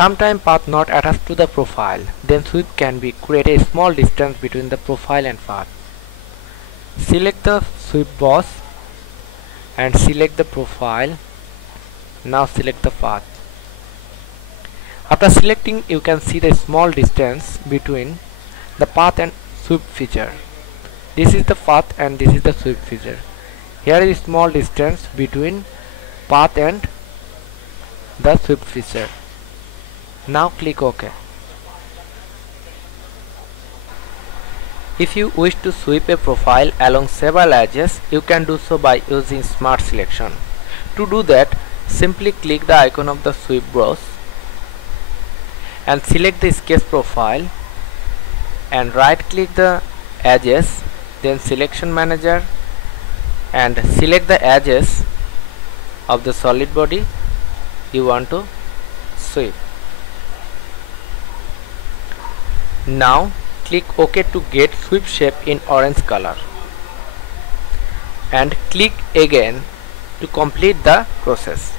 Sometime path not attached to the profile, then sweep can be create a small distance between the profile and path. Select the sweep boss and select the profile. Now select the path. After selecting, you can see the small distance between the path and sweep feature. This is the path and this is the sweep feature. Here is small distance between path and the sweep feature. Now click OK. If you wish to sweep a profile along several edges, you can do so by using Smart Selection. To do that, simply click the icon of the sweep brush and select the sketch profile and right click the edges, then Selection Manager and select the edges of the solid body you want to sweep. Now click OK to get sweep shape in orange color and click again to complete the process.